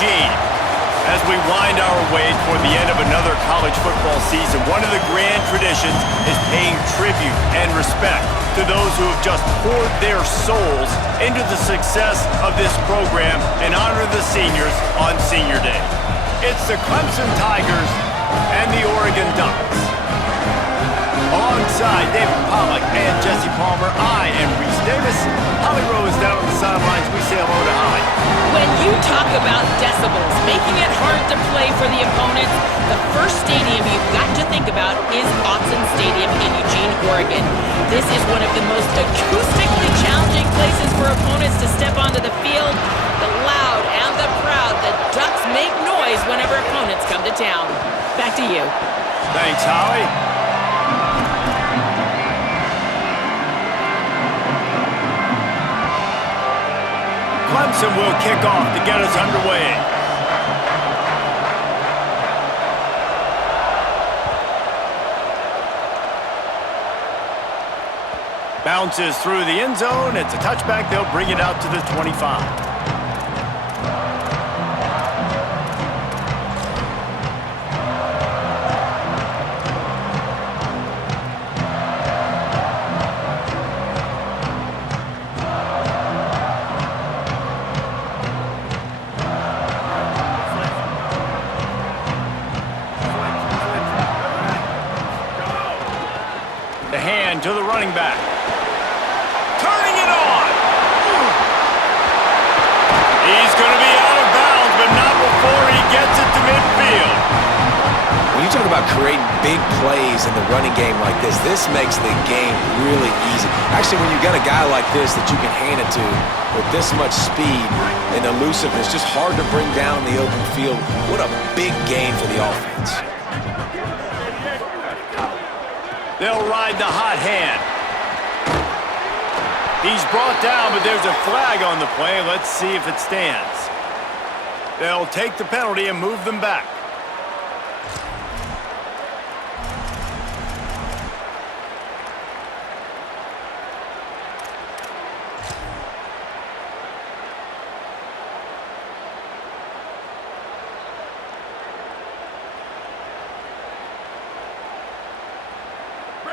Eugene. As we wind our way toward the end of another college football season, one of the grand traditions is paying tribute and respect to those who have just poured their souls into the success of this program and honor the seniors on Senior Day. It's the Clemson Tigers and the Oregon Ducks. Alongside David Pollack and Jesse Palmer, I am Reese Davis. Holly Rowe is down on the sidelines. We say hello to Holly. When you talk about decibels, making it hard to play for the opponents, the first stadium you've got to think about is Autzen Stadium in Eugene, Oregon. This is one of the most acoustically challenging places for opponents to step onto the field. The loud and the proud, the Ducks make noise whenever opponents come to town. Back to you. Thanks, Holly. Clemson will kick off to get us underway. Bounces through the end zone. It's a touchback. They'll bring it out to the 25. To the running back. Turning it on. He's going to be out of bounds, but not before he gets it to midfield. When you talk about creating big plays in the running game like this makes the game really easy. Actually, when you've got a guy like this that you can hand it to with this much speed and elusiveness, just hard to bring down in the open field. What a big game for the offense. They'll ride the hot hand. He's brought down, but there's a flag on the play. Let's see if it stands. They'll take the penalty and move them back.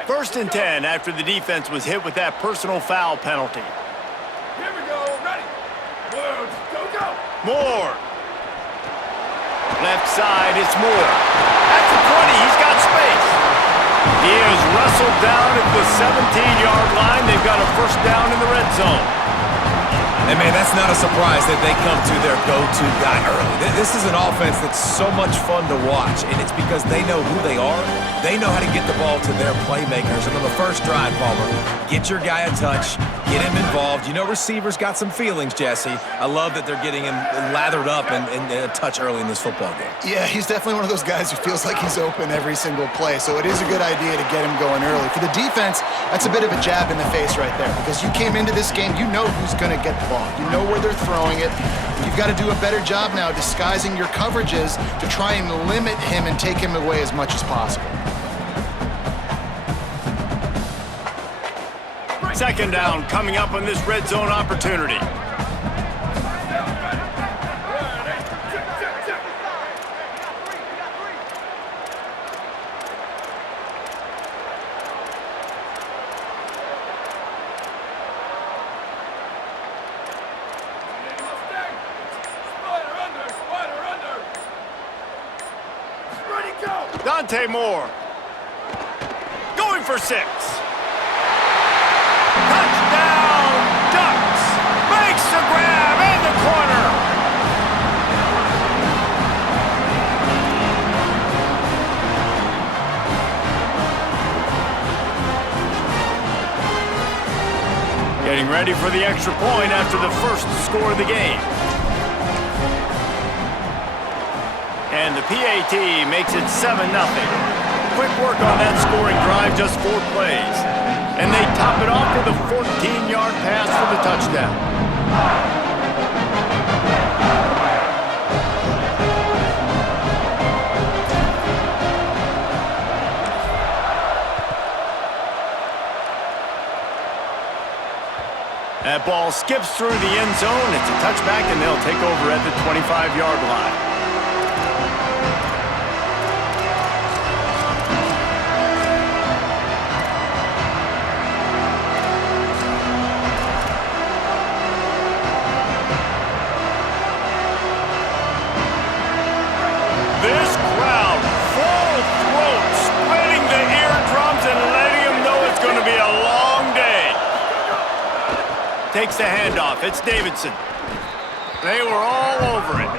First and 10 after the defense was hit with that personal foul penalty. Here we go, ready. Whoa, go. Moore. Left side, it's Moore. At the 20, he's got space. He is wrestled down at the 17-yard line. They've got a first down in the red zone. And, man, that's not a surprise that they come to their go-to guy early. This is an offense that's so much fun to watch, and it's because they know who they are. They know how to get the ball to their playmakers. And on the first drive, Palmer, get your guy a touch, get him involved. You know receivers got some feelings, Jesse. I love that they're getting him lathered up and a touch early in this football game. Yeah, he's definitely one of those guys who feels like he's open every single play, so it is a good idea to get him going early. For the defense, that's a bit of a jab in the face right there because you came into this game, you know who's going to get the ball. You know where they're throwing it. You've got to do a better job now disguising your coverages to try and limit him and take him away as much as possible. Second down coming up on this red zone opportunity. Dante Moore. Going for 6. Touchdown, Ducks. Makes the grab in the corner. Getting ready for the extra point after the first score of the game. And the PAT makes it 7-0. Quick work on that scoring drive, just 4 plays. And they top it off with a 14-yard pass for the touchdown. That ball skips through the end zone. It's a touchback, and they'll take over at the 25-yard line. This crowd, full throat, spreading the eardrums and letting them know it's going to be a long day. Takes the handoff. It's Davidson. They were all over it.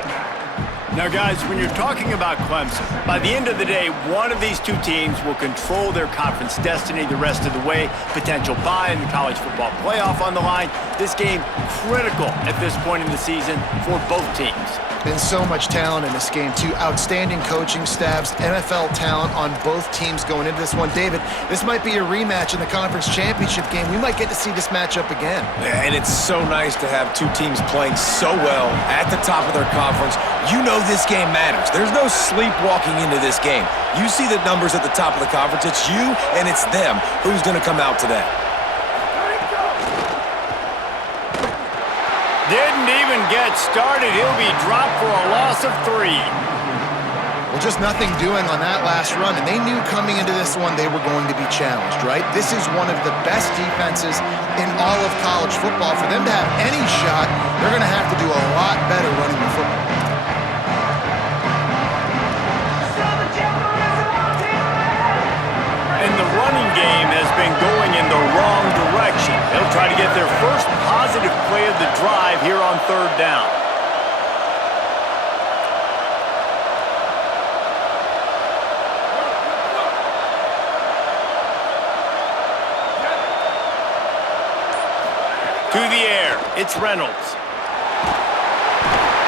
Now, guys, when you're talking about Clemson, by the end of the day, one of these two teams will control their conference destiny the rest of the way. Potential bye in the college football playoff on the line. This game critical at this point in the season for both teams. Been so much talent in this game, too. Outstanding coaching staffs, NFL talent on both teams going into this one. David, this might be a rematch in the conference championship game. We might get to see this matchup again. Yeah, and it's so nice to have two teams playing so well at the top of their conference. You know this game matters. There's no sleepwalking into this game. You see the numbers at the top of the conference. It's you and it's them. Who's going to come out today? Didn't even get started. He'll be dropped for a loss of 3. Well, just nothing doing on that last run, and they knew coming into this one they were going to be challenged, right? This is one of the best defenses in all of college football. For them to have any shot, they're going to have to do a lot better running the football. And the running game has been going in the wrong direction. They'll try to get their first positive play of the drive here on 3rd down. To the air, it's Reynolds.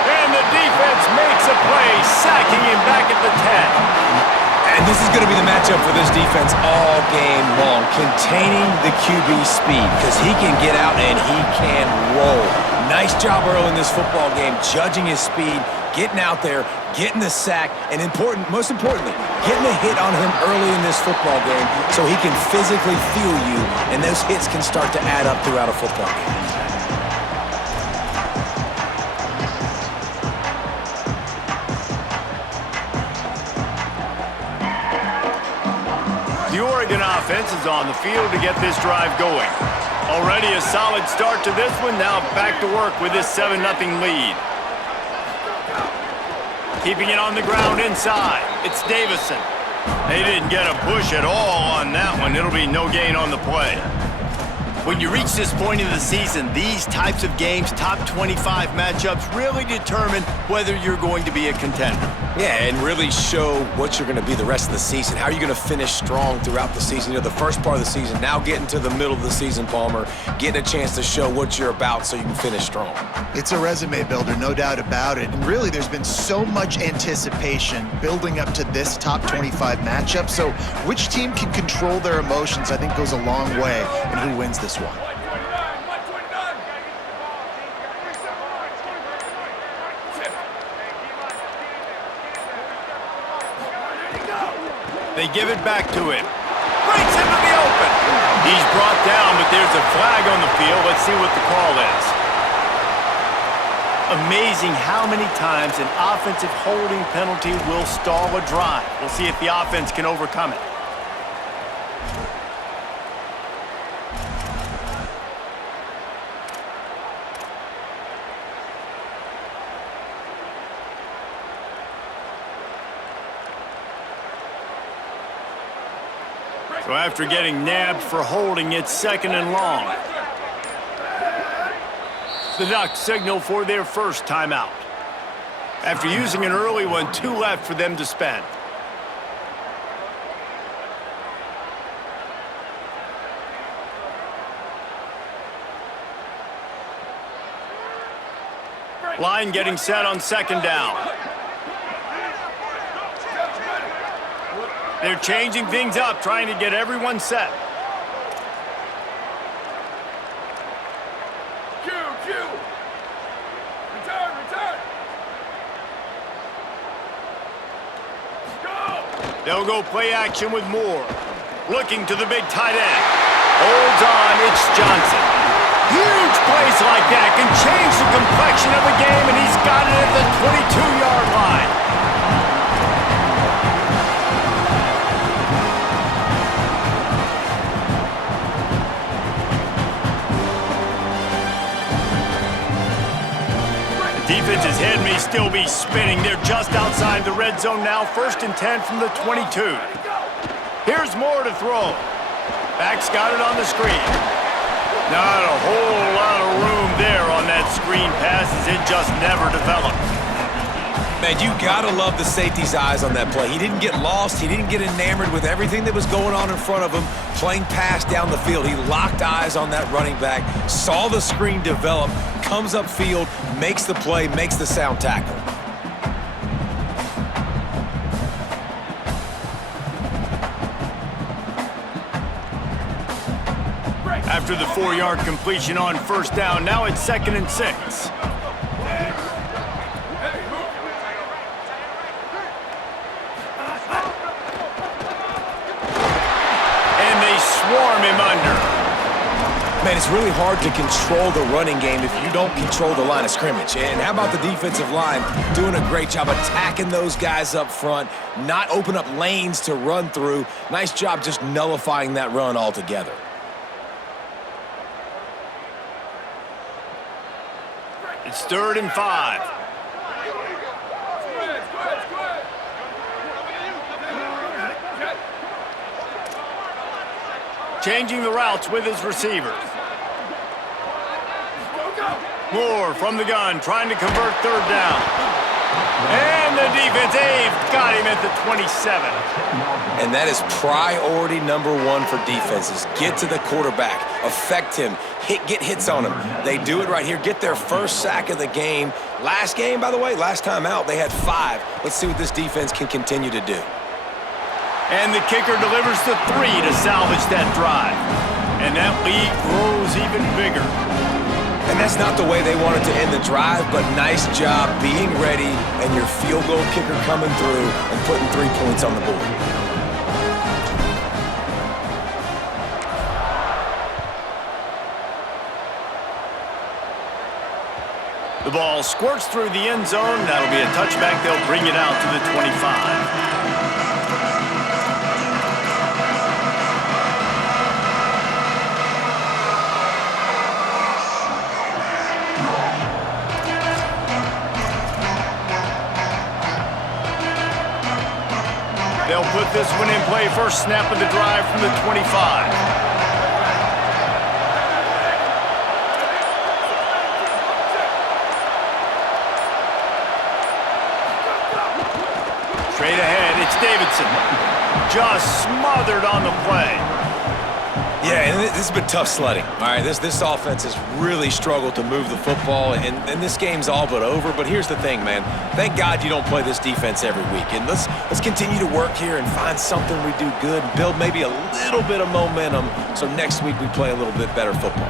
And the defense makes a play, sacking him back at the 10. And this is going to be the matchup for this defense all game long, containing the QB speed, because he can get out and he can roll. Nice job early in this football game, judging his speed, getting out there, getting the sack, and most importantly, getting a hit on him early in this football game so he can physically feel you, and those hits can start to add up throughout a football game. The Oregon offense is on the field to get this drive going. Already a solid start to this one. Now back to work with this 7-0 lead. Keeping it on the ground inside. It's Davison. They didn't get a push at all on that one. It'll be no gain on the play. When you reach this point in the season, these types of games, top 25 matchups, really determine whether you're going to be a contender. Yeah, and really show what you're going to be the rest of the season. How are you going to finish strong throughout the season? You know, the first part of the season, now getting to the middle of the season, Palmer, getting a chance to show what you're about so you can finish strong. It's a resume builder, no doubt about it. And really, there's been so much anticipation building up to this top 25 matchup. So which team can control their emotions, I think, goes a long way in who wins this one. They give it back to him. Breaks into the open. He's brought down, but there's a flag on the field. Let's see what the call is. Amazing how many times an offensive holding penalty will stall a drive. We'll see if the offense can overcome it. So after getting nabbed for holding, it's 2nd and long. The Ducks signal for their first timeout. After using an early one, 2 left for them to spend. Line getting set on 2nd down. They're changing things up, trying to get everyone set. Q. Return. Go. They'll go play action with Moore. Looking to the big tight end. Holds on, it's Johnson. Huge plays like that can change the complexion of a game, and he's got it at the 22-yard line. Defense's head may still be spinning. They're just outside the red zone now. 1st and 10 from the 22. Here's Moore to throw. Back's got it on the screen. Not a whole lot of room there on that screen pass as it just never developed. Man, you gotta love the safety's eyes on that play. He didn't get lost. He didn't get enamored with everything that was going on in front of him, playing pass down the field. He locked eyes on that running back, saw the screen develop, comes upfield, makes the play, makes the sound tackle. After the 4-yard completion on 1st down, now it's 2nd and 6. Swarm him under. Man, it's really hard to control the running game if you don't control the line of scrimmage. And how about the defensive line doing a great job attacking those guys up front, not open up lanes to run through. Nice job just nullifying that run altogether. It's 3rd and 5. Changing the routes with his receivers. Moore from the gun, trying to convert 3rd down. And the defense, they've got him at the 27. And that is priority number 1 for defenses. Get to the quarterback, affect him, get hits on him. They do it right here, get their 1st sack of the game. Last game, by the way, last time out, they had 5. Let's see what this defense can continue to do. And the kicker delivers the 3 to salvage that drive. And that lead grows even bigger. And that's not the way they wanted to end the drive, but nice job being ready and your field goal kicker coming through and putting 3 points on the board. The ball squirts through the end zone. That'll be a touchback. They'll bring it out to the 25. They'll put this one in play. 1st snap of the drive from the 25. Straight ahead, it's Davidson. Just smothered on the play. Yeah, and this has been tough sledding. All right, this offense has really struggled to move the football, and this game's all but over. But here's the thing, man. Thank God you don't play this defense every week. And let's continue to work here and find something we do good, build maybe a little bit of momentum so next week we play a little bit better football.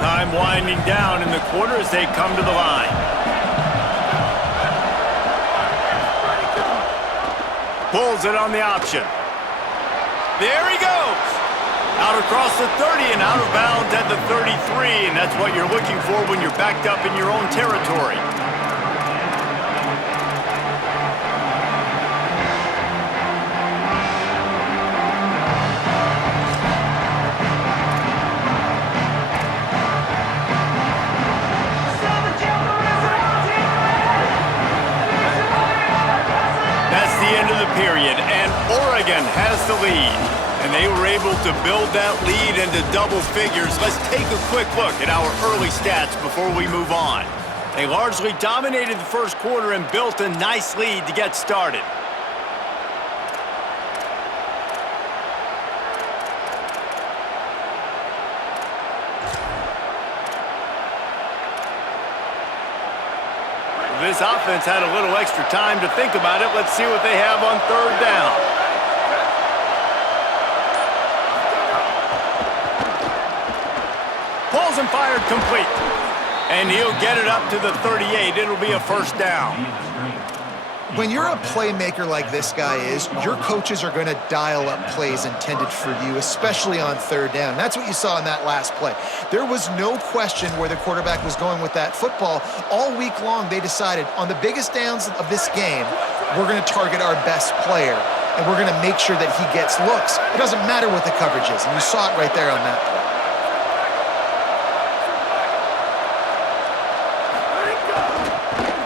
Time winding down in the quarter as they come to the line. Pulls it on the option. There he goes. Out across the 30 and out of bounds at the 33, and that's what you're looking for when you're backed up in your own territory. Period, and Oregon has the lead, and they were able to build that lead into double figures. Let's take a quick look at our early stats before we move on. They largely dominated the 1st quarter and built a nice lead to get started. This offense had a little extra time to think about it. Let's see what they have on 3rd down. Pulls and fired complete. And he'll get it up to the 38. It'll be a 1st down. When you're a playmaker like this guy is, your coaches are going to dial up plays intended for you, especially on third down. That's what you saw in that last play. There was no question where the quarterback was going with that football. All week long, they decided on the biggest downs of this game, we're going to target our best player, and we're going to make sure that he gets looks. It doesn't matter what the coverage is, and you saw it right there on that play.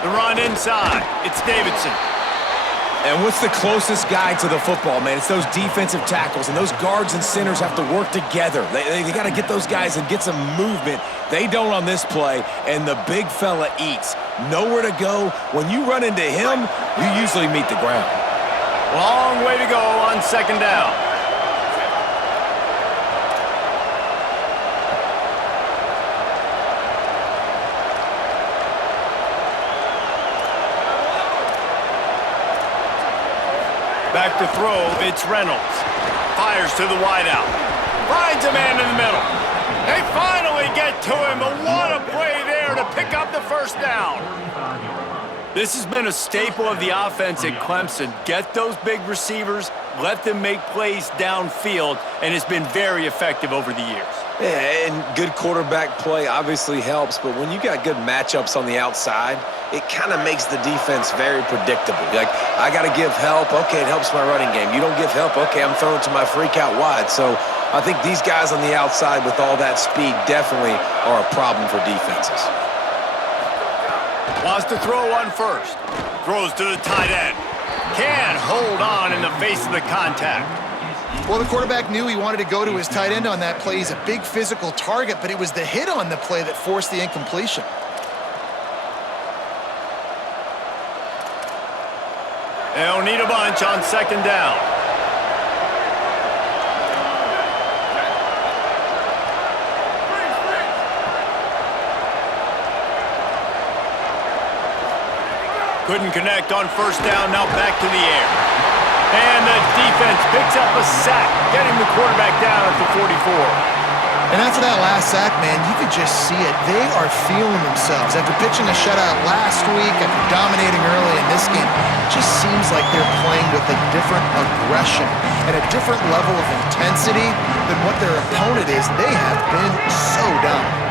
The run inside. It's Davidson. And what's the closest guy to the football, man? It's those defensive tackles, and those guards and centers have to work together. They got to get those guys and get some movement. They don't on this play, and the big fella eats. Nowhere to go. When you run into him, you usually meet the ground. Long way to go on second down. Back to throw, it's Reynolds. Fires to the wideout. Finds a man in the middle. They finally get to him, but what a play there to pick up the first down. This has been a staple of the offense at Clemson. Get those big receivers, let them make plays downfield, and it's been very effective over the years. Yeah, and good quarterback play obviously helps, but when you got good matchups on the outside, it kind of makes the defense very predictable. Like, I got to give help. Okay, it helps my running game. You don't give help. Okay, I'm throwing to my freak out wide. So I think these guys on the outside with all that speed definitely are a problem for defenses. Wants to throw on first. Throws to the tight end. Can't hold on in the face of the contact. Well, the quarterback knew he wanted to go to his tight end on that play. He's a big physical target, but it was the hit on the play that forced the incompletion. They'll need a bunch on second down. Couldn't connect on first down, now back to the air. And the defense picks up a sack, getting the quarterback down at the 44. And after that last sack, man, you could just see it. They are feeling themselves. After pitching a shutout last week, after dominating early in this game, it just seems like they're playing with a different aggression and a different level of intensity than what their opponent is. They have been so dominant.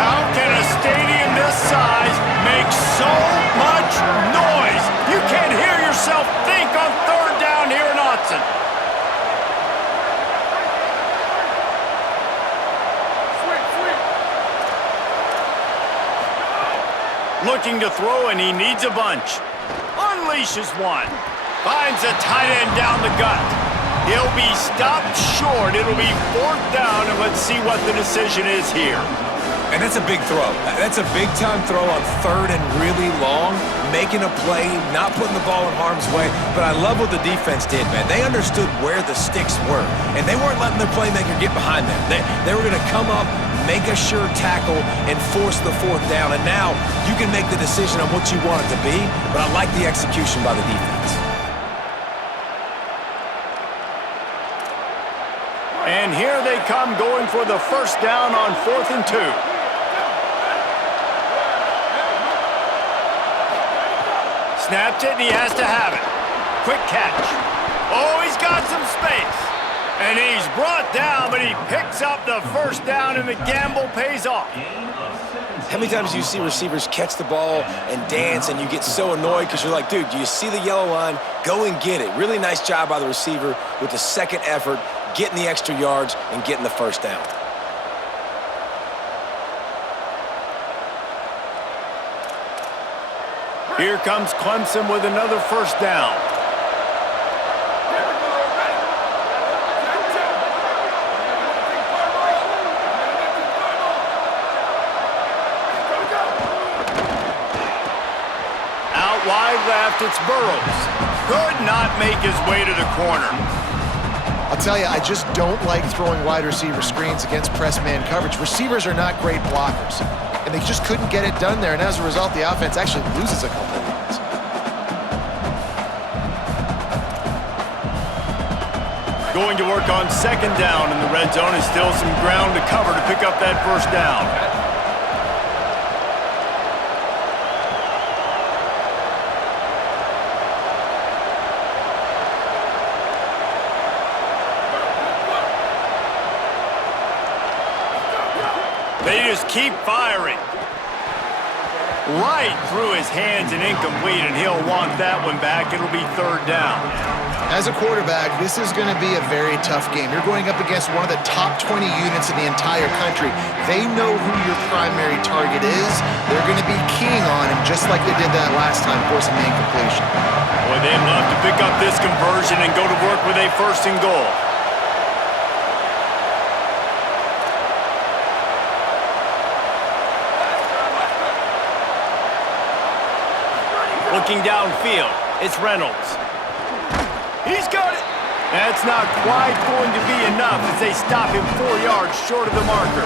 How can a stadium this size make so much noise? You can't hear yourself think on third down here in Autzen. Looking to throw, and he needs a bunch. Unleashes one. Finds a tight end down the gut. He'll be stopped short. It'll be fourth down, and let's see what the decision is here. And that's a big throw. That's a big-time throw on third and really long, making a play, not putting the ball in harm's way. But I love what the defense did, man. They understood where the sticks were, and they weren't letting their playmaker get behind them. They were going to come up, make a sure tackle, and force the fourth down. And now you can make the decision on what you want it to be, but I like the execution by the defense. And here they come going for the first down on 4th and 2. Snapped it, and he has to have it. Quick catch. Oh, he's got some space. And he's brought down, but he picks up the first down, and the gamble pays off. How many times do you see receivers catch the ball and dance, and you get so annoyed because you're like, dude, do you see the yellow line? Go and get it. Really nice job by the receiver with the second effort, getting the extra yards and getting the first down. Here comes Clemson with another first down. Out wide left, it's Burrows. Could not make his way to the corner. I'll tell you, I just don't like throwing wide receiver screens against press man coverage. Receivers are not great blockers, and they just couldn't get it done there, and as a result, the offense actually loses a couple of yards. Going to work on second down in the red zone, and still some ground to cover to pick up that first down. They just keep firing. Right through his hands and incomplete, and he'll want that one back. It'll be third down. As a quarterback, this is going to be a very tough game. You're going up against one of the top 20 units in the entire country. They know who your primary target is. They're going to be keying on him just like they did that last time, forcing the incompletion. Boy, they'd love to pick up this conversion and go to work with a first and goal. Looking downfield, it's Reynolds. He's got it. That's not quite going to be enough as they stop him 4 yards short of the marker.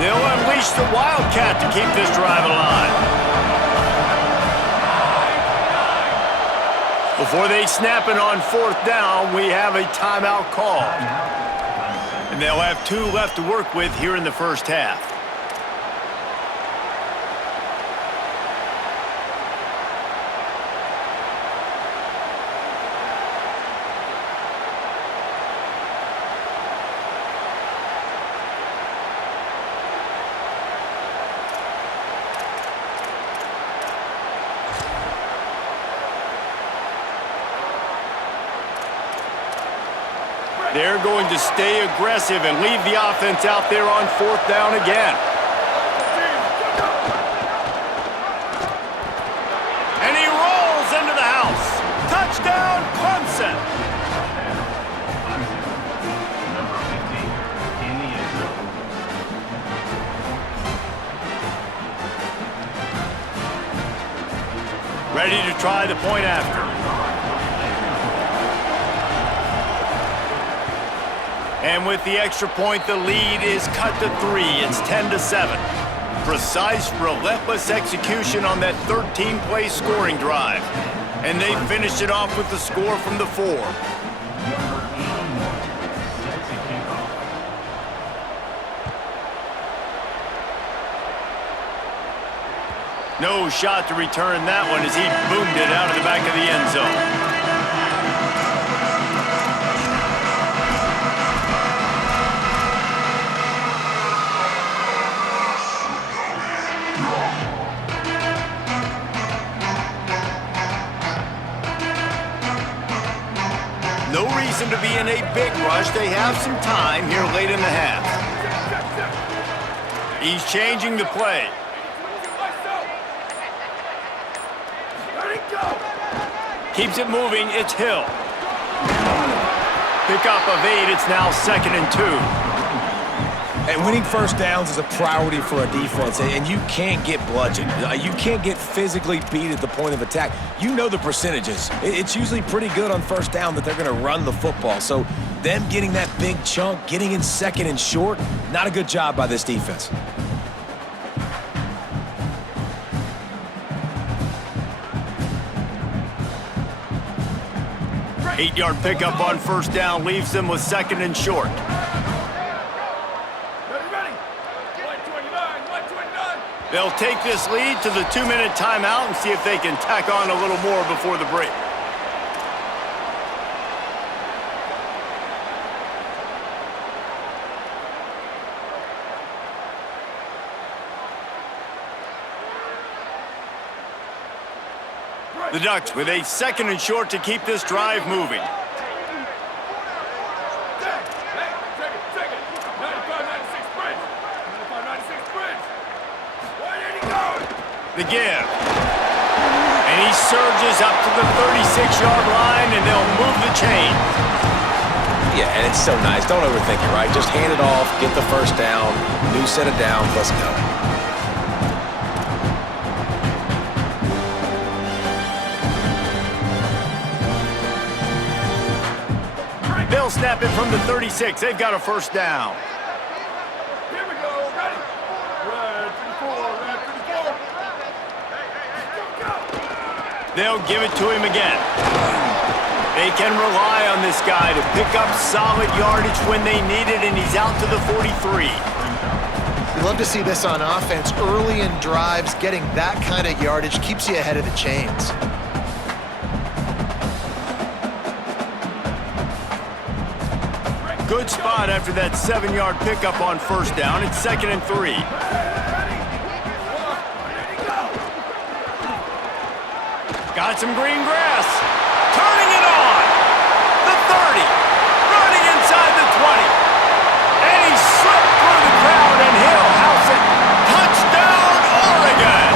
They'll unleash the Wildcat to keep this drive alive. Before they snap it on fourth down, we have a timeout call. And they'll have 2 left to work with here in the first half. They're going to stay aggressive and leave the offense out there on fourth down again. And he rolls into the house. Touchdown, Clemson. Ready to try the point after. And with the extra point, the lead is cut to 3. It's 10-7. Precise, relentless execution on that 13-play scoring drive. And they finished it off with the score from the 4. No shot to return that one as he boomed it out of the back of the end zone. No reason to be in a big rush. They have some time here late in the half. He's changing the play. Keeps it moving. It's Hill. Pickup of 8. It's now 2nd and 2. And winning first downs is a priority for a defense, and you can't get bludgeoned. You can't get physically beat at the point of attack. You know the percentages. It's usually pretty good on first down that they're going to run the football. So them getting that big chunk, getting in 2nd and short, not a good job by this defense. Eight-yard pickup on first down leaves them with 2nd and short. They'll take this lead to the 2-minute timeout and see if they can tack on a little more before the break. The Ducks with a 2nd and short to keep this drive moving. The give. And he surges up to the 36-yard line, and they'll move the chain. Yeah, and it's so nice. Don't overthink it, right? Just hand it off, get the first down, new set of downs, let's go. They'll snap it from the 36. They've got a first down. Here we go. Ready. Red 34. Red 34. They'll give it to him again. They They can rely on this guy to pick up solid yardage when they need it, and he's out to the 43. You love to see this on offense. Early in drives, getting that kind of yardage keeps you ahead of the chains. Good spot after that 7-yard pickup on first down. It's 2nd and 3. Got some green grass. Turning it on. The 30. Running inside the 20. And he slipped through the crowd, and he'll house it. Touchdown, Oregon!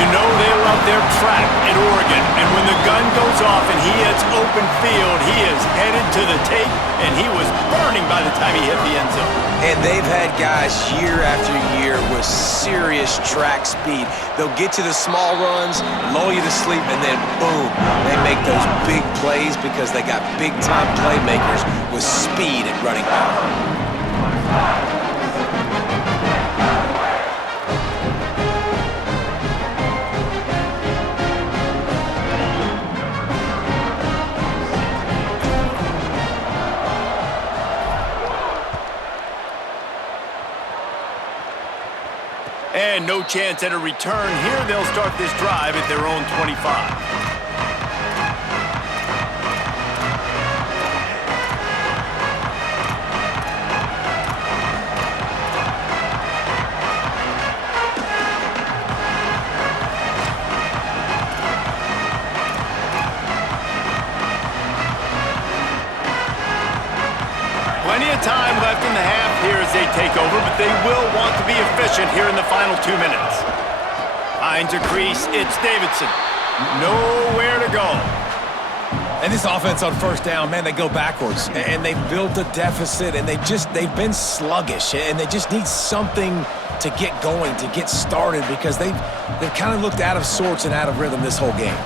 You know they love their track at Oregon. And when the gun goes off and he hits open field, he is headed to the tape, and he was burning by the time he hit the end zone. And they've had guys year after year with serious track speed. They'll get to the small runs, lull you to sleep, and then boom, they make those big plays because they got big-time playmakers with speed at running back. And no chance at a return here. They'll start this drive at their own 25. Plenty of time left in the half here as they take over, but they will want to be efficient here in the final 2 minutes. Finds a crease. It's Davidson. Nowhere to go. And this offense on first down, man, they go backwards. And they've built a deficit, and they've been sluggish. And they just need something to get going, to get started, because they've kind of looked out of sorts and out of rhythm this whole game.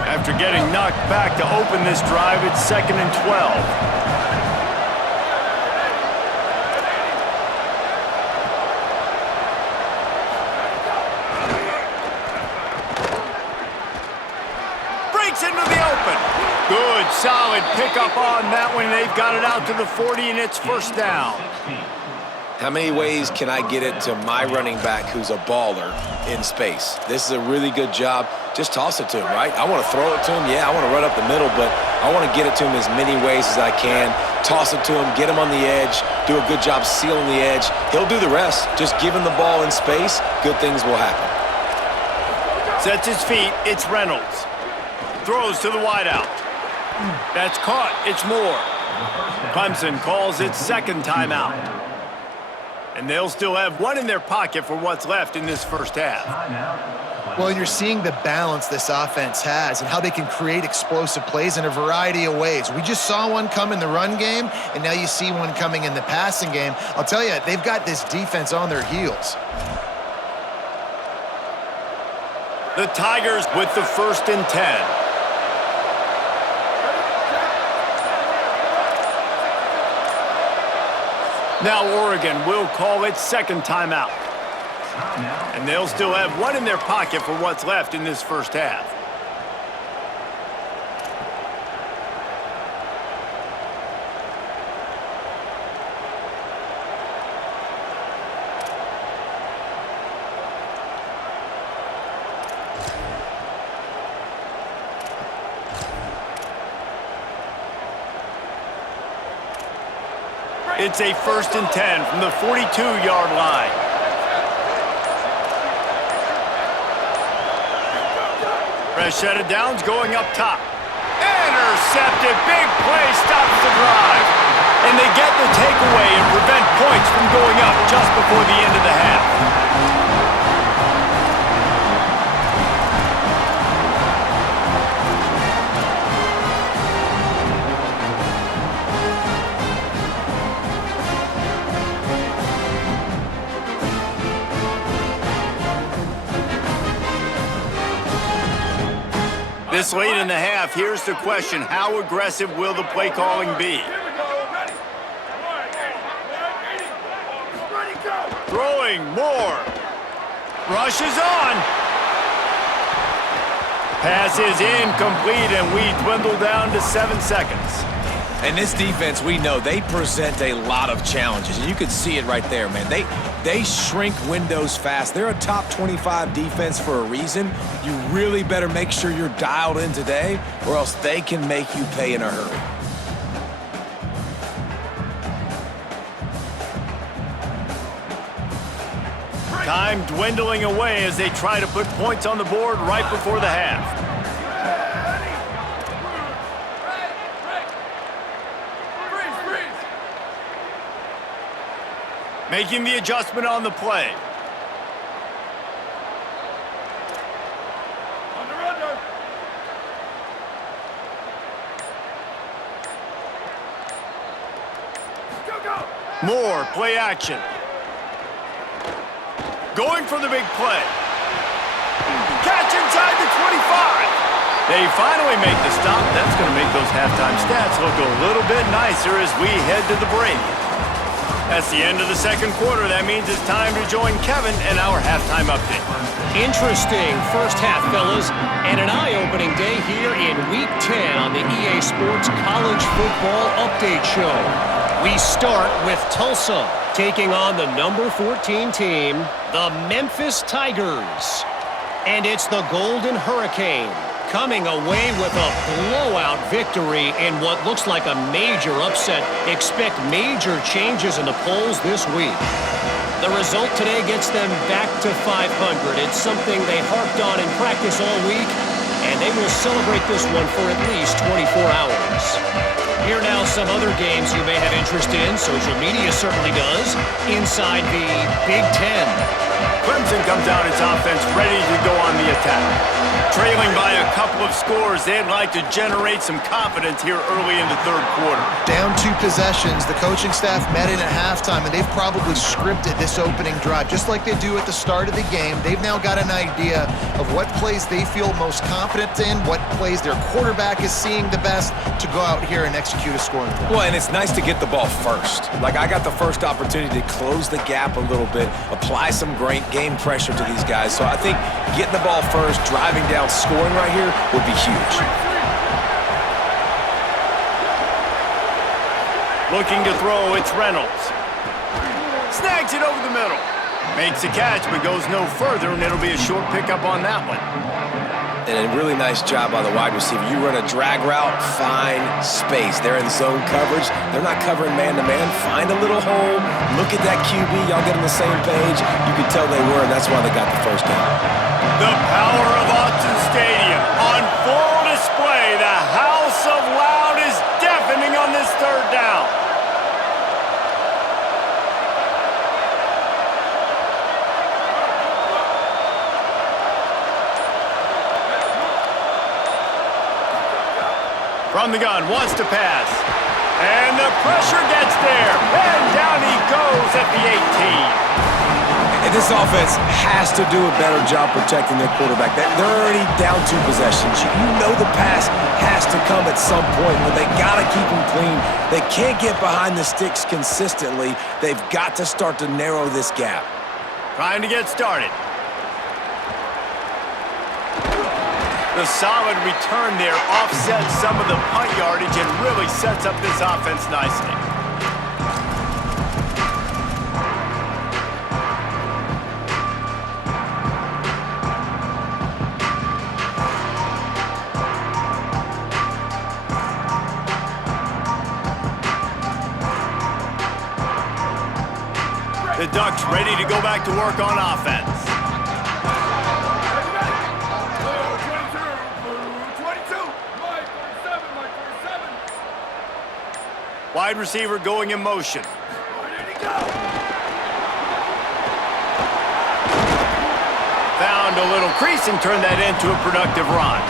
After getting knocked back to open this drive, it's 2nd and 12. Breaks into the open. Good, solid pickup on that one. They've got it out to the 40, and it's first down. How many ways can I get it to my running back who's a baller in space? This is a really good job. Just toss it to him, right? I want to throw it to him. Yeah, I want to run up the middle, but I want to get it to him as many ways as I can. Toss it to him, get him on the edge, do a good job sealing the edge. He'll do the rest. Just give him the ball in space, good things will happen. Sets his feet. It's Reynolds. Throws to the wideout. That's caught. It's Moore. Clemson calls its second timeout. And they'll still have one in their pocket for what's left in this first half. Well, you're seeing the balance this offense has and how they can create explosive plays in a variety of ways. We just saw one come in the run game, and now you see one coming in the passing game. I'll tell you, they've got this defense on their heels. The Tigers with the 1st and 10. Now Oregon will call its second timeout. And they'll still have one in their pocket for what's left in this first half. It's a 1st and 10 from the 42-yard line. Freshetta Downs going up top. Intercepted. Big play stops the drive. And they get the takeaway and prevent points from going up just before the end of the half. This late in the half, here's the question. How aggressive will the play calling be? Throwing more. Rushes on. Pass is incomplete, and we dwindle down to 7 seconds. And this defense, we know, they present a lot of challenges. And you can see it right there, man. They shrink windows fast. They're a top 25 defense for a reason. You really better make sure you're dialed in today, or else they can make you pay in a hurry. Time dwindling away as they try to put points on the board right before the half. Making the adjustment on the play. Under. Go. More play action. Going for the big play. Catch inside the 25. They finally make the stop. That's going to make those halftime stats look a little bit nicer as we head to the break. That's the end of the second quarter. That means it's time to join Kevin and our halftime update. Interesting first half, fellas, and an eye-opening day here in Week 10 on the EA Sports College Football Update Show. We start with Tulsa taking on the number 14 team, the Memphis Tigers. And it's the Golden Hurricane coming away with a blowout victory in what looks like a major upset. Expect major changes in the polls this week. The result today gets them back to 500. It's something they harped on in practice all week, and they will celebrate this one for at least 24 hours. Here now some other games you may have interest in. Social media certainly does. Inside the Big Ten. Clemson comes out its offense ready to go on the attack. Trailing by a couple of scores, they'd like to generate some confidence here early in the third quarter. Down 2 possessions, the coaching staff met in at halftime, and they've probably scripted this opening drive. Just like they do at the start of the game, they've now got an idea of what plays they feel most confident in, what plays their quarterback is seeing the best to go out here and execute a scoring drive. Well, and it's nice to get the ball first. Like, I got the first opportunity to close the gap a little bit, apply some great game pressure to these guys. So I think getting the ball first, driving down, scoring right here would be huge. Looking to throw, it's Reynolds. Snags it over the middle. Makes a catch, but goes no further, and it'll be a short pickup on that one. And a really nice job by the wide receiver. You run a drag route, find space. They're in zone coverage. They're not covering man-to-man. Find a little hole. Look at that QB. Y'all get on the same page. You can tell they were, and that's why they got the first down. The power of Autzen Stadium on full display. The house of loud is deafening on this third down. From the gun, wants to pass. And the pressure gets there. And down he goes at the 18. And this offense has to do a better job protecting their quarterback. They're already down 2 possessions. You know the pass has to come at some point, but they got to keep them clean. They can't get behind the sticks consistently. They've got to start to narrow this gap. Trying to get started. The solid return there offsets some of the punt yardage and really sets up this offense nicely. The Ducks ready to go back to work on offense. Wide receiver going in motion. Found a little crease and turned that into a productive run.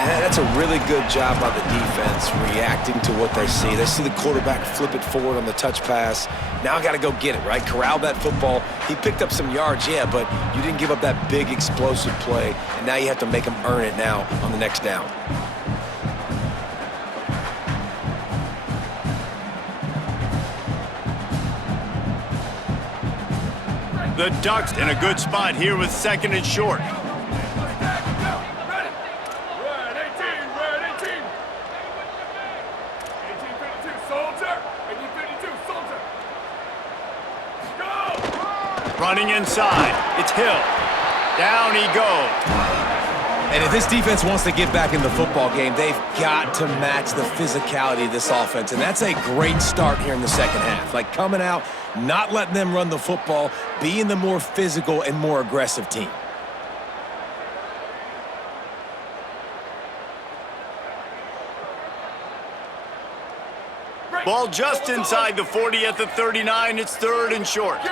And that's a really good job by the defense reacting to what they see. They see the quarterback flip it forward on the touch pass. Now I got to go get it, right? Corral that football. He picked up some yards, yeah, but you didn't give up that big explosive play, and now you have to make him earn it now on the next down. The Ducks in a good spot here with second and short. Ready. Red 18, red 18. 1852, soldier. 1852, soldier. Go! Running inside. It's Hill. Down he goes. And if this defense wants to get back in the football game, they've got to match the physicality of this offense. And that's a great start here in the second half. Like coming out, not letting them run the football, being the more physical and more aggressive team. Ball just inside the 40 at the 39. It's third and short. Here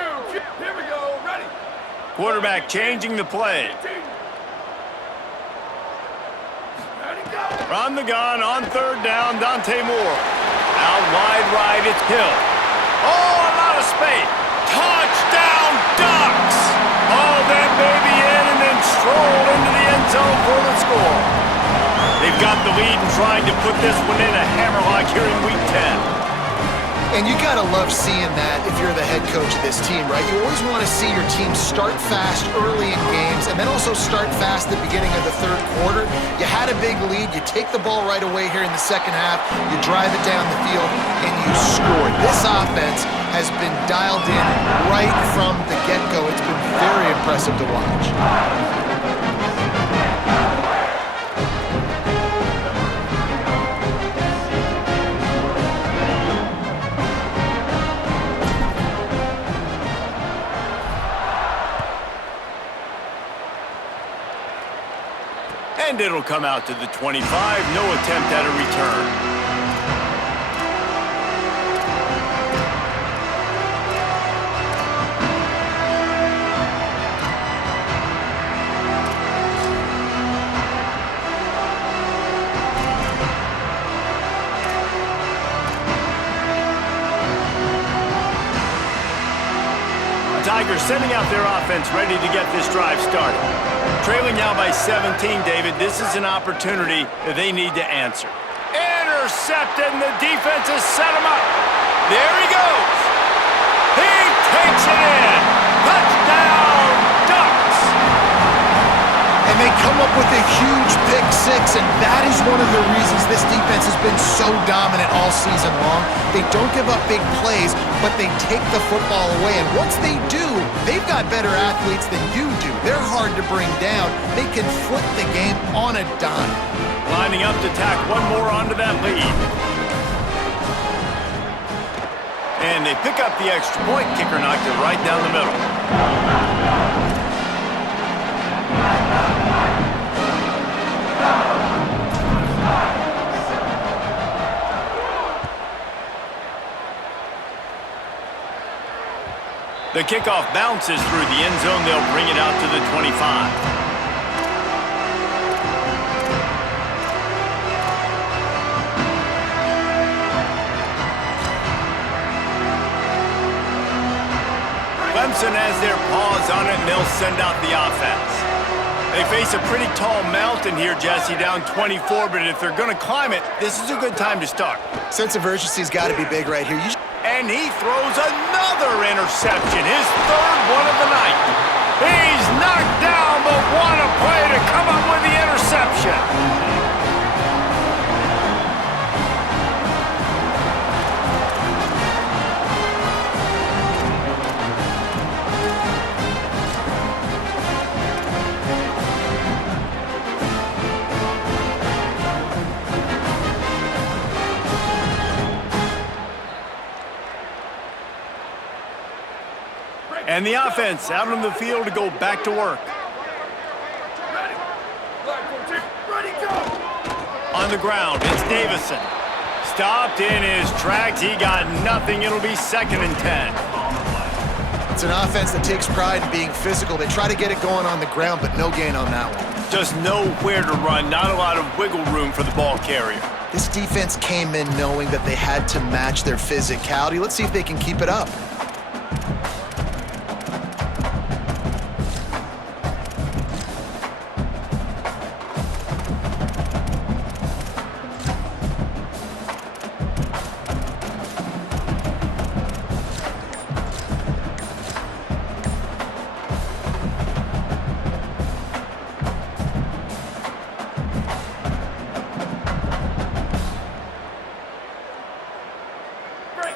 we go. Ready. Quarterback changing the play. 18. Ready, go. From the gun on third down, Dante Moore. Out wide right, it's Hill. Oh, a lot of space. Touchdown, Ducks! Oh, that baby in and then strolled into the end zone for the score. They've got the lead and trying to put this one in a hammerlock here in Week 10. And you gotta love seeing that if you're the head coach of this team, right? You always want to see your team start fast early in games and then also start fast at the beginning of the third quarter. You had a big lead, you take the ball right away here in the second half, you drive it down the field, and you score. This offense has been dialed in right from the get-go. It's been very impressive to watch. And it'll come out to the 25. No attempt at a return. Tigers sending out their offense ready to get this drive started. Trailing now by 17, David. This is an opportunity that they need to answer. Intercepted, and the defense has set him up. There he goes. He takes it in. Touchdown, Ducks. And they come up with a huge pick six, and that is one of the reasons this defense has been so dominant all season long. They don't give up big plays, but they take the football away. And once they do, they've got better athletes than you do. They're hard to bring down. They can flip the game on a dime. Lining up to tack one more onto that lead. And they pick up the extra point. Kicker knocked it right down the middle. The kickoff bounces through the end zone. They'll bring it out to the 25. Clemson has their paws on it, and they'll send out the offense. They face a pretty tall mountain here, Jesse, down 24, but if they're going to climb it, this is a good time to start. Sense of urgency's got to be big right here. And he throws another interception, his third one of the night. He's knocked down, but what a play to come up with the interception. And the offense out on the field to go back to work. Ready. Black 14. Ready, go. On the ground, it's Davison. Stopped in his tracks. He got nothing. It'll be 2nd and 10. It's an offense that takes pride in being physical. They try to get it going on the ground, but no gain on that one. Just nowhere to run. Not a lot of wiggle room for the ball carrier. This defense came in knowing that they had to match their physicality. Let's see if they can keep it up.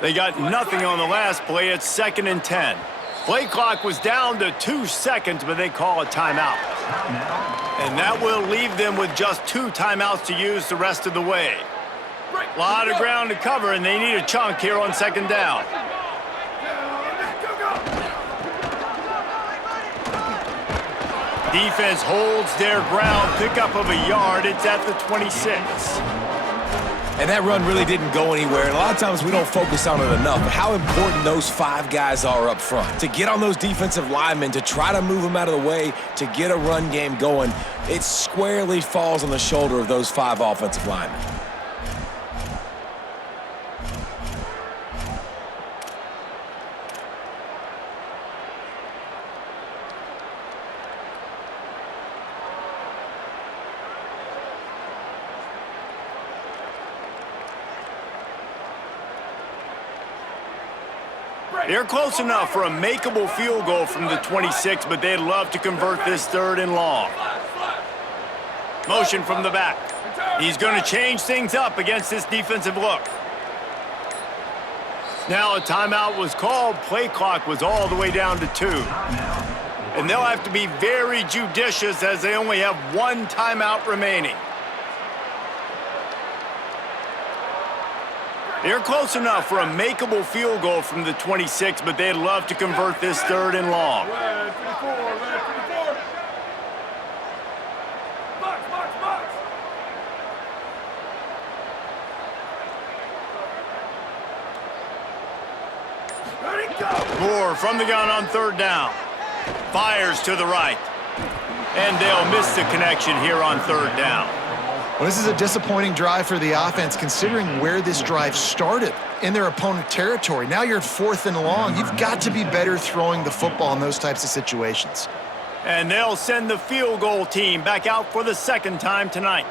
They got nothing on the last play. It's 2nd and 10. Play clock was down to 2 seconds, but they call a timeout. And that will leave them with just 2 timeouts to use the rest of the way. A lot of ground to cover, and they need a chunk here on 2nd down. Defense holds their ground, pickup of a yard. It's at the 26. And that run really didn't go anywhere. And a lot of times we don't focus on it enough, but how important those 5 guys are up front. To get on those defensive linemen, to try to move them out of the way, to get a run game going, it squarely falls on the shoulder of those 5 offensive linemen. They're close enough for a makeable field goal from the 26, but they'd love to convert this 3rd and long. Motion from the back. He's going to change things up against this defensive look. Now a timeout was called. Play clock was all the way down to 2. And they'll have to be very judicious as they only have 1 timeout remaining. They're close enough for a makeable field goal from the 26, but they'd love to convert this 3rd and long. Red 24, red 24. Box, box, box. Ready, go. Moore from the gun on 3rd down. Fires to the right. And they'll miss the connection here on 3rd down. Well, this is a disappointing drive for the offense, considering where this drive started in their opponent territory. Now you're at 4th and long. You've got to be better throwing the football in those types of situations. And they'll send the field goal team back out for the 2nd time tonight.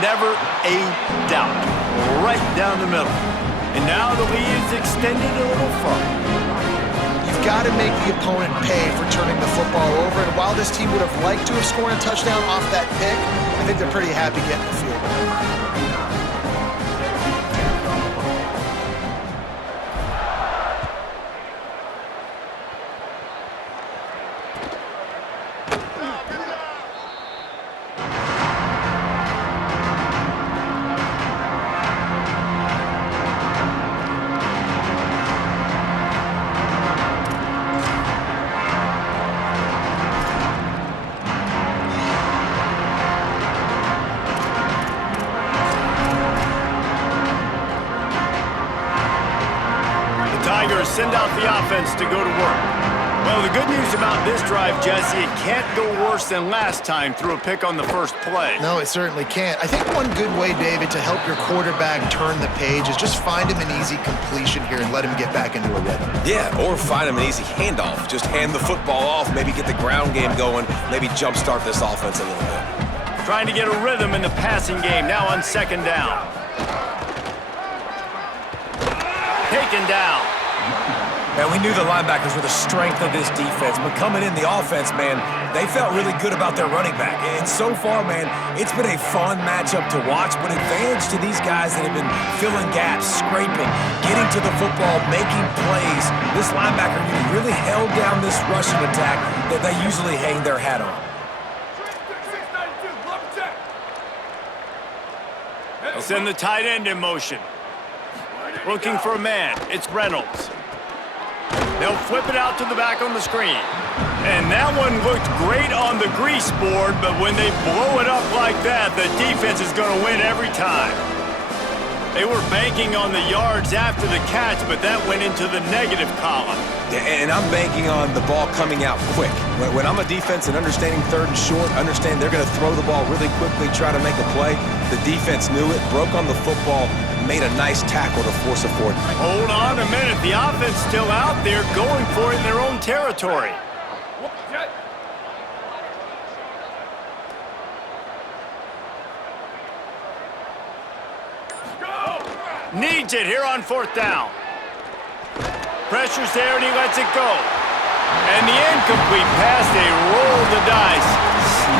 Never a doubt. Right down the middle. And now the lead is extended a little further. You've got to make the opponent pay for turning the football over. And while this team would have liked to have scored a touchdown off that pick, I think they're pretty happy getting the field goal. Send out the offense to go to work. Well, the good news about this drive, Jesse, it can't go worse than last time through a pick on the first play. No, it certainly can't. I think one good way, David, to help your quarterback turn the page is just find him an easy completion here and let him get back into a rhythm. Yeah, or find him an easy handoff. Just hand the football off, maybe get the ground game going, maybe jumpstart this offense a little bit. Trying to get a rhythm in the passing game, now on 2nd down. Taken down. And we knew the linebackers were the strength of this defense, but coming in the offense, man, they felt really good about their running back. And so far, man, it's been a fun matchup to watch, but advantage to these guys that have been filling gaps, scraping, getting to the football, making plays. This linebacker unit really held down this rushing attack that they usually hang their hat on. 692, love check. They'll send the tight end in motion. Looking for a man. It's Reynolds. They'll flip it out to the back on the screen. And that one looked great on the grease board, but when they blow it up like that, the defense is going to win every time. They were banking on the yards after the catch, but that went into the negative column. And I'm banking on the ball coming out quick. When I'm a defense and understanding 3rd and short, understand they're going to throw the ball really quickly, try to make a play. The defense knew it, broke on the football, made a nice tackle to force a fourth. Hold on a minute. The offense still out there going for it in their own territory. Needs it here on 4th down. Pressure's there and he lets it go. And the end incomplete pass. They roll the dice.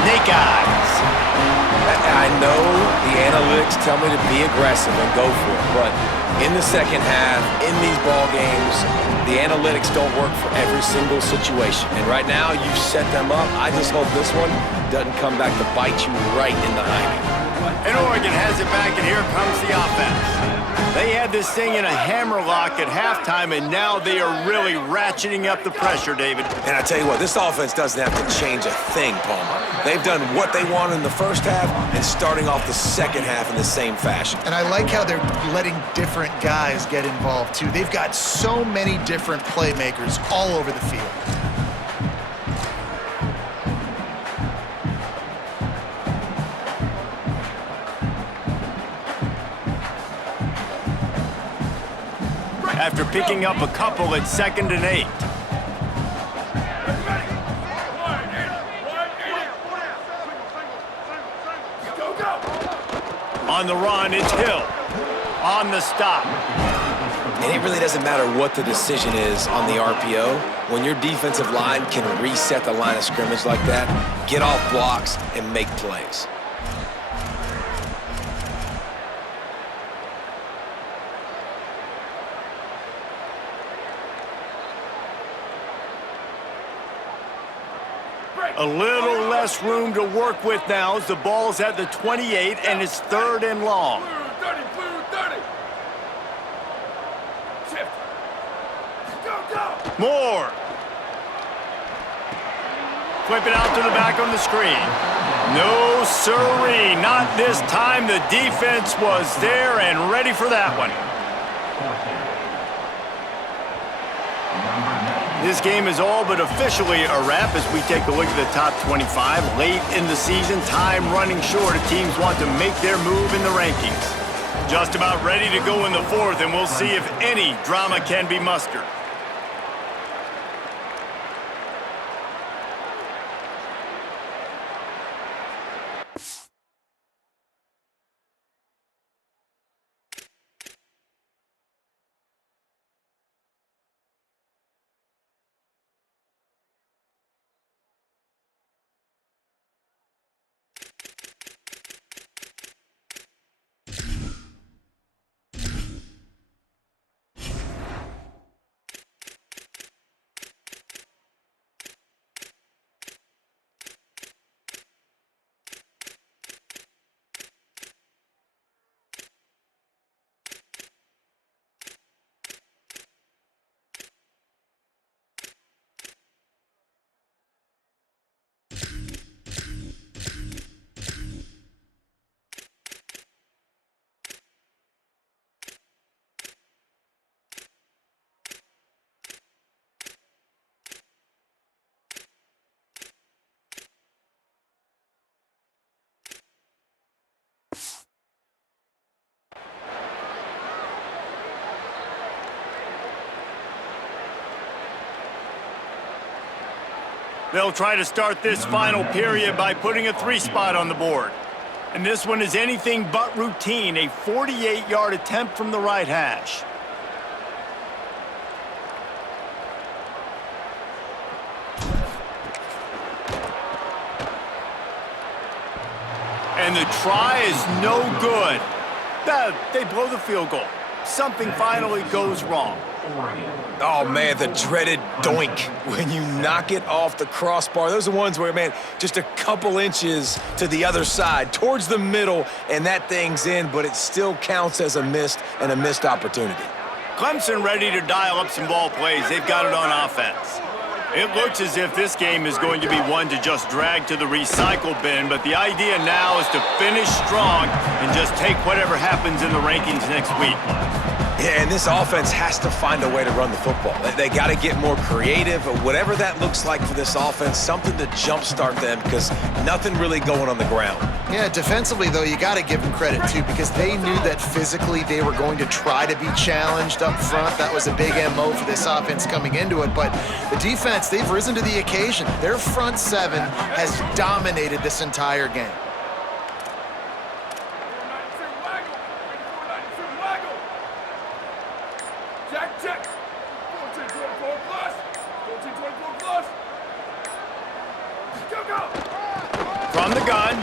Snake eyes. I know the analytics tell me to be aggressive and go for it, but in the second half, in these ball games, the analytics don't work for every single situation. And right now, you've set them up. I just hope this one doesn't come back to bite you right in the hiney. And Oregon has it back, and here comes the offense. They had this thing in a hammerlock at halftime, and now they are really ratcheting up the pressure, David. And I tell you what, this offense doesn't have to change a thing, Palmer. They've done what they wanted in the first half and starting off the second half in the same fashion. And I like how they're letting different guys get involved, too. They've got so many different playmakers all over the field. After picking up a couple at 2nd and 8. On the run, it's Hill. On the stop. And it really doesn't matter what the decision is on the RPO. When your defensive line can reset the line of scrimmage like that, get off blocks and make plays. A little less room to work with now as the ball's at the 28 and it's 3rd and long. Blue 30. Shift. Go. Moore. Flip it out to the back on the screen. No siree, not this time. The defense was there and ready for that one. This game is all but officially a wrap as we take a look at the top 25. Late in the season, time running short as teams want to make their move in the rankings. Just about ready to go in the 4th, and we'll see if any drama can be mustered. They'll try to start this final period by putting a 3-spot on the board. And this one is anything but routine, a 48-yard attempt from the right hash. And the try is no good. They blow the field goal. Something finally goes wrong. Oh, man, the dreaded doink when you knock it off the crossbar. Those are ones where, man, just a couple inches to the other side, towards the middle, and that thing's in, but it still counts as a missed opportunity. Clemson ready to dial up some ball plays. They've got it on offense. It looks as if this game is going to be one to just drag to the recycle bin, but the idea now is to finish strong and just take whatever happens in the rankings next week. Yeah, and this offense has to find a way to run the football. They got to get more creative, whatever that looks like for this offense, something to jumpstart them because nothing really going on the ground. Yeah, defensively, though, you got to give them credit, too, because they knew that physically they were going to try to be challenged up front. That was a big MO for this offense coming into it. But the defense, they've risen to the occasion. Their front seven has dominated this entire game. From the gun.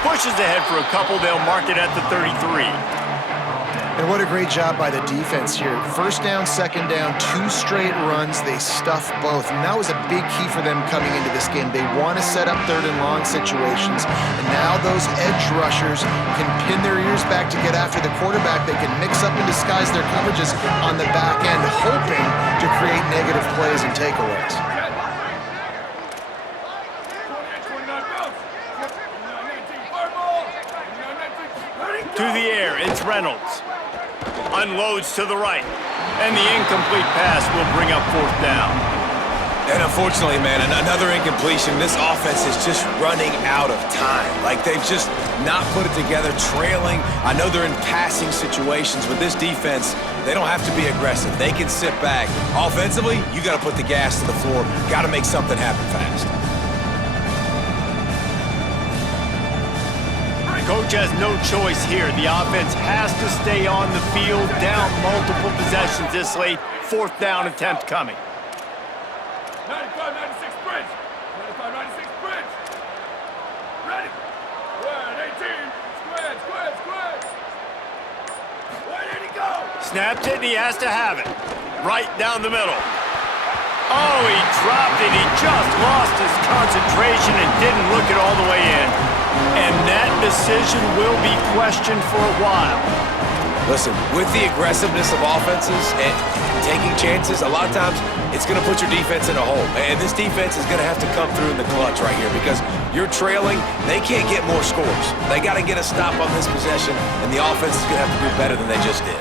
Pushes ahead for a couple. They'll mark it at the 33. And what a great job by the defense here. First down, second down, 2 straight runs. They stuffed both. And that was a big key for them coming into this game. They want to set up third and long situations. And now those edge rushers can pin their ears back to get after the quarterback. They can mix up and disguise their coverages on the back end, hoping to create negative plays and takeaways. To the air, it's Reynolds. Unloads to the right. And the incomplete pass will bring up 4th down. And unfortunately, man, another incompletion. This offense is just running out of time. Like, they've just not put it together, trailing. I know they're in passing situations. With this defense, they don't have to be aggressive. They can sit back. Offensively, you got to put the gas to the floor. Got to make something happen fast. Coach has no choice here. The offense has to stay on the field, down multiple possessions this late. 4th down attempt coming. 95-96 bridge. 95-96 bridge. Ready. 1-18. Square. Where did he go? Snapped it, and he has to have it. Right down the middle. Oh, he dropped it. He just lost his concentration and didn't look it all the way in. And that decision will be questioned for a while. Listen, with the aggressiveness of offenses and taking chances, a lot of times it's going to put your defense in a hole. And this defense is going to have to come through in the clutch right here because you're trailing. They can't get more scores. They got to get a stop on this possession, and the offense is going to have to do better than they just did.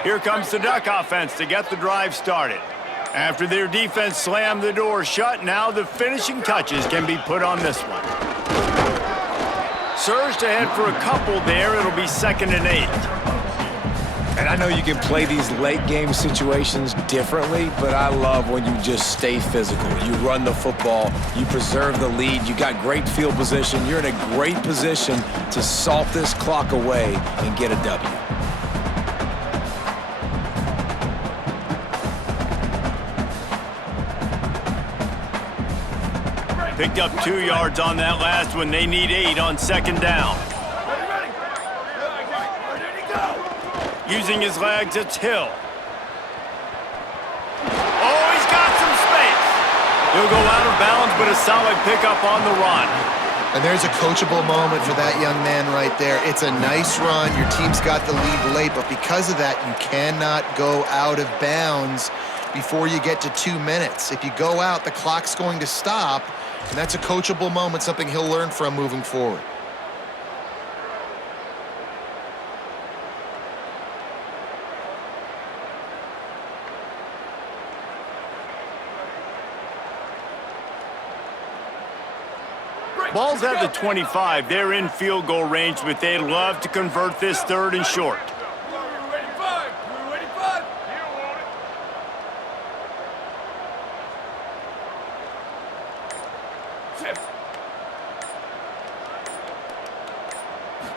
Here comes the Duck offense to get the drive started. After their defense slammed the door shut, now the finishing touches can be put on this one. Surged ahead for a couple there. It'll be 2nd and 8. And I know you can play these late game situations differently, but I love when you just stay physical. You run the football, you preserve the lead, you got great field position. You're in a great position to salt this clock away and get a W. Picked up 2 yards on that last one. They need 8 on 2nd down. Ready. Where did he go? Using his legs, it's Hill. Oh, he's got some space. He'll go out of bounds, but a solid pickup on the run. And there's a coachable moment for that young man right there. It's a nice run. Your team's got the lead late, but because of that, you cannot go out of bounds before you get to 2 minutes. If you go out, the clock's going to stop. And that's a coachable moment, something he'll learn from moving forward. Ball's at the 25. They're in field goal range, but they'd love to convert this 3rd and short. We're waiting 5. Shift.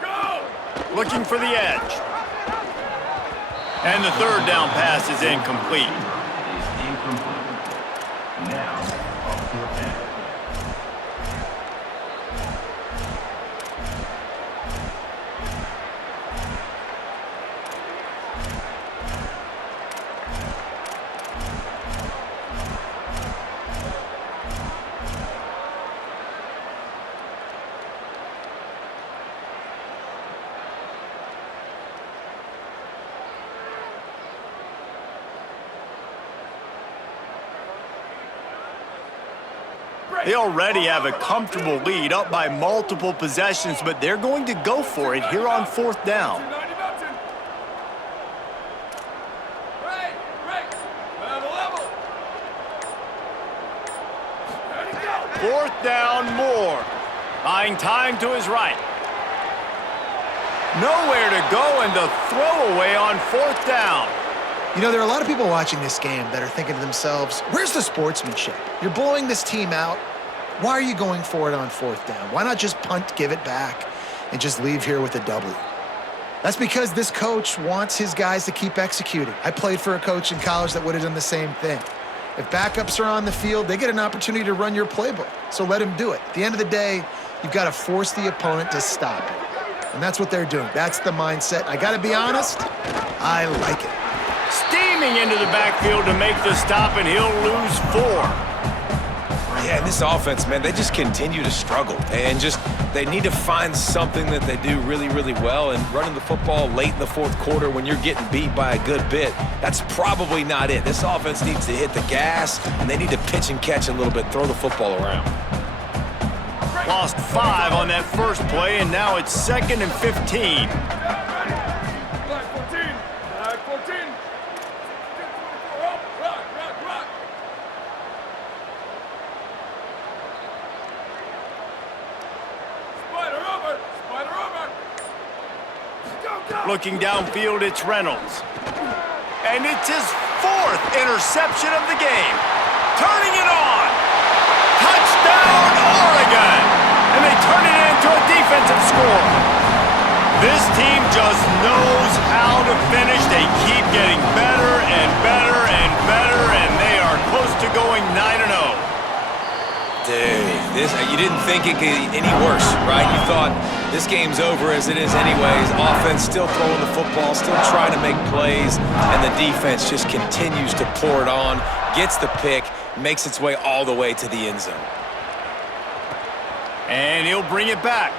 Go! Looking for the edge. And the 3rd down pass is incomplete. They already have a comfortable lead, up by multiple possessions, but they're going to go for it here on 4th down. Fourth down, more. Buying time to his right. Nowhere to go, and the throwaway on 4th down. You know, there are a lot of people watching this game that are thinking to themselves, where's the sportsmanship? You're blowing this team out. Why are you going for it on 4th down? Why not just punt, give it back, and just leave here with a W? That's because this coach wants his guys to keep executing. I played for a coach in college that would have done the same thing. If backups are on the field, they get an opportunity to run your playbook, so let him do it. At the end of the day, you've got to force the opponent to stop it. And that's what they're doing. That's the mindset. I got to be honest, I like it. Steaming into the backfield to make the stop, and he'll lose 4. Yeah, and this offense, man, they just continue to struggle. And they need to find something that they do really, really well. And running the football late in the fourth quarter when you're getting beat by a good bit, that's probably not it. This offense needs to hit the gas, and they need to pitch and catch a little bit, throw the football around. Lost 5 on that first play, and now it's 2nd and 15. Black 14. Black 14. Rock. Spider over. Go. Looking downfield, it's Reynolds. And it's his 4th interception of the game. Turning it on. Touchdown, Oregon! And they turn it into a defensive score. This team just knows how to finish. They keep getting better and better and better, and they are close to going 9-0. Dude, you didn't think it could get any worse, right? You thought this game's over as it is anyways. Offense still throwing the football, still trying to make plays, and the defense just continues to pour it on, gets the pick, makes its way all the way to the end zone. And he'll bring it back.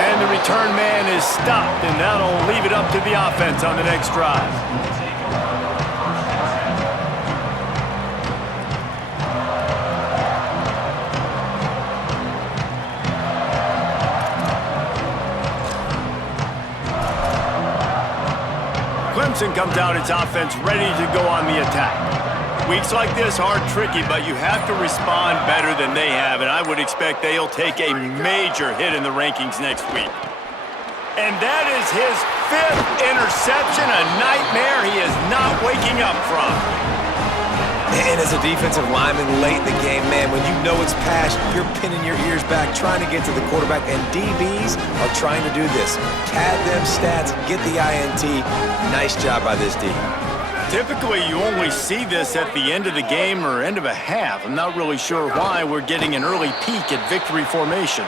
And the return man is stopped, and that'll leave it up to the offense on the next drive. Clemson comes out its offense ready to go on the attack. Weeks like this are tricky, but you have to respond better than they have, and I would expect they'll take a major hit in the rankings next week. And that is his 5th interception, a nightmare he is not waking up from. And as a defensive lineman late in the game, man, when you know it's past, you're pinning your ears back, trying to get to the quarterback, and DBs are trying to do this. Pad them stats, get the INT. Nice job by this D. Typically, you only see this at the end of the game or end of a half. I'm not really sure why we're getting an early peek at victory formation.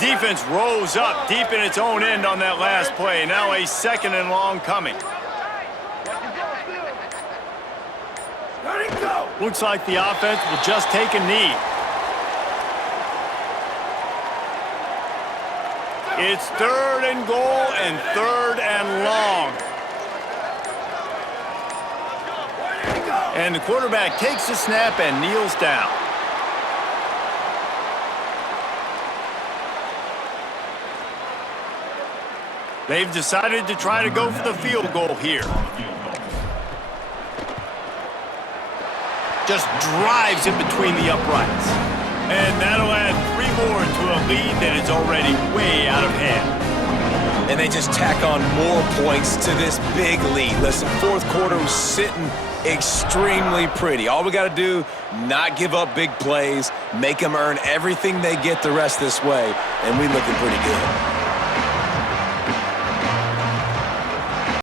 Defense rose up deep in its own end on that last play. Now a 2nd and long coming. Looks like the offense will just take a knee. It's 3rd and goal and 3rd and long. And the quarterback takes the snap and kneels down. They've decided to try to go for the field goal here. Just drives in between the uprights. And that'll add 3 more to a lead that is already way out of hand. And they just tack on more points to this big lead. Listen, fourth quarter was sitting extremely pretty. All we got to do, not give up big plays, make them earn everything they get the rest this way, and we looking pretty good.